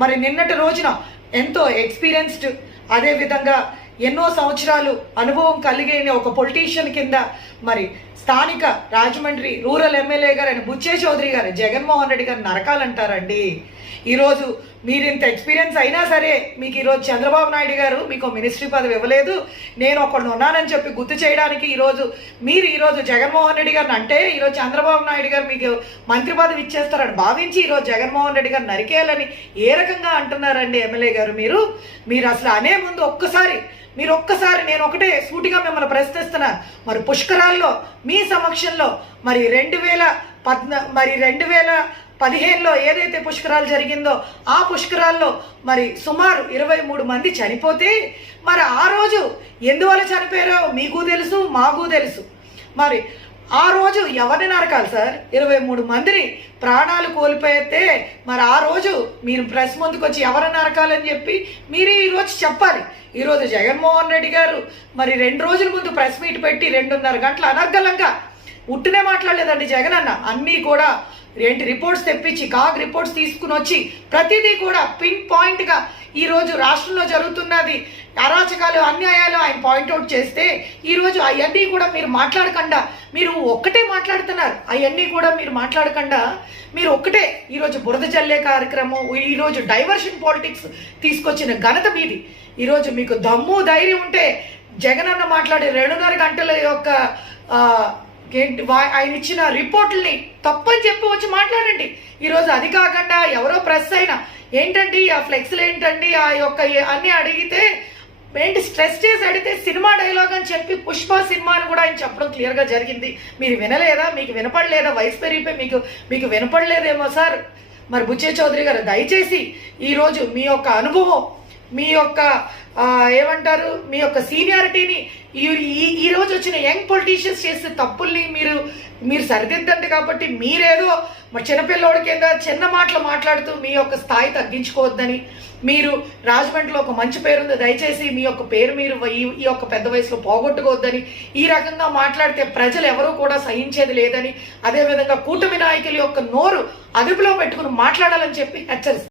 మరి నిన్నటి రోజున ఎంతో ఎక్స్పీరియన్స్డ్, అదే విధంగా ఎన్నో సంవత్సరాలు అనుభవం కలిగిన ఒక పొలిటీషియన్ కింద మరి స్థానిక రాజమండ్రి రూరల్ ఎమ్మెల్యే గారు ఆయన బుచ్చే చౌదరి గారు జగన్మోహన్ రెడ్డి గారు నరకాలంటారండి. ఈరోజు మీరు ఇంత ఎక్స్పీరియన్స్ అయినా సరే మీకు ఈరోజు చంద్రబాబు నాయుడు గారు మీకు మినిస్ట్రీ పదవి ఇవ్వలేదు, నేను ఒకడు ఉన్నానని చెప్పి గుర్తు చేయడానికి ఈరోజు జగన్మోహన్ రెడ్డి గారిని అంటే ఈరోజు చంద్రబాబు నాయుడు గారు మీకు మంత్రి పదవి ఇచ్చేస్తారని భావించి ఈరోజు జగన్మోహన్ రెడ్డి గారు నరికేయాలని ఏ రకంగా అంటున్నారండి ఎమ్మెల్యే గారు? మీరు అసలు అనే ముందు ఒక్కసారి నేను ఒకటే సూటిగా మిమ్మల్ని ప్రశ్నిస్తున్నాను. మరి పుష్కరాల్లో మీ సమక్షంలో మరి 2015లో ఏదైతే పుష్కరాలు జరిగిందో ఆ పుష్కరాల్లో మరి సుమారు 23 మంది చనిపోతే మరి ఆ రోజు ఎందువల్ల చనిపోయారో మీకు తెలుసు, మాకు తెలుసు. మరి ఆ రోజు ఎవరిని నరకాలి సార్? 23 మందిని ప్రాణాలు కోల్పోతే మరి ఆ రోజు మీరు ప్రెస్ ముందుకు వచ్చి ఎవరిని నరకాలని చెప్పి మీరు ఈరోజు చెప్పాలి. ఈరోజు జగన్మోహన్ రెడ్డి గారు మరి 2 రోజుల ముందు ప్రెస్ మీట్ పెట్టి 2.5 గంటలు అనర్గళంగా ఉట్టినే మాట్లాడలేదండి జగన్ అన్న. అన్నీ కూడా రిపోర్ట్స్ తెప్పించి రిపోర్ట్స్ తీసుకుని వచ్చి ప్రతిదీ కూడా పిన్ పాయింట్గా ఈరోజు రాష్ట్రంలో జరుగుతున్నది అరాచకాలు, అన్యాయాలు ఆయన పాయింట్అవుట్ చేస్తే ఈరోజు అవన్నీ కూడా మీరు మాట్లాడకుండా మీరు ఒక్కటే మాట్లాడుతున్నారు. అవన్నీ కూడా మీరు మాట్లాడకుండా మీరు ఒక్కటే ఈరోజు బురద చల్లే కార్యక్రమం, ఈరోజు డైవర్షన్ పాలిటిక్స్ తీసుకొచ్చిన ఘనత మీది. ఈరోజు మీకు దమ్ము ధైర్యం ఉంటే జగన్ అన్న మాట్లాడే 2.5 గంటల యొక్క ఆయన ఇచ్చిన రిపోర్టుల్ని తప్పని చెప్పి వచ్చి మాట్లాడండి. ఈరోజు అది కాకుండా ఎవరో ప్రెస్ అయినా ఏంటండి ఆ ఫ్లెక్స్లు ఏంటండి ఆ యొక్క అన్ని అడిగితే ఏంటి స్ట్రెస్ చేసి అడిగితే సినిమా డైలాగ్ అని చెప్పి పుష్ప సినిమాని కూడా ఆయన చెప్పడం క్లియర్గా జరిగింది. మీరు వినలేదా? మీకు వినపడలేదా? వయసు పెరిగిపోయి మీకు వినపడలేదేమో సార్. మరి బుచ్చే చౌదరి గారు దయచేసి ఈరోజు మీ యొక్క అనుభవం, మీ యొక్క ఏమంటారు మీ యొక్క సీనియారిటీని ఈ రోజు వచ్చిన యంగ్ పొలిటీషియన్స్ చేసే తప్పుల్ని మీరు సరిదిద్దండి. కాబట్టి మీరేదో మరి చిన్నపిల్లోడి కింద చిన్న మాటలు మాట్లాడుతూ మీ యొక్క స్థాయి తగ్గించుకోవద్దని, మీరు రాజమండ్రిలో ఒక మంచి పేరుంది, దయచేసి మీ యొక్క పేరు మీరు ఈ యొక్క పెద్ద వయసులో పోగొట్టుకోవద్దని, ఈ రకంగా మాట్లాడితే ప్రజలు ఎవరూ కూడా సహించేది లేదని, అదేవిధంగా కూటమి నాయకుల యొక్క నోరు అదుపులో పెట్టుకుని మాట్లాడాలని చెప్పి హెచ్చరిస్తారు.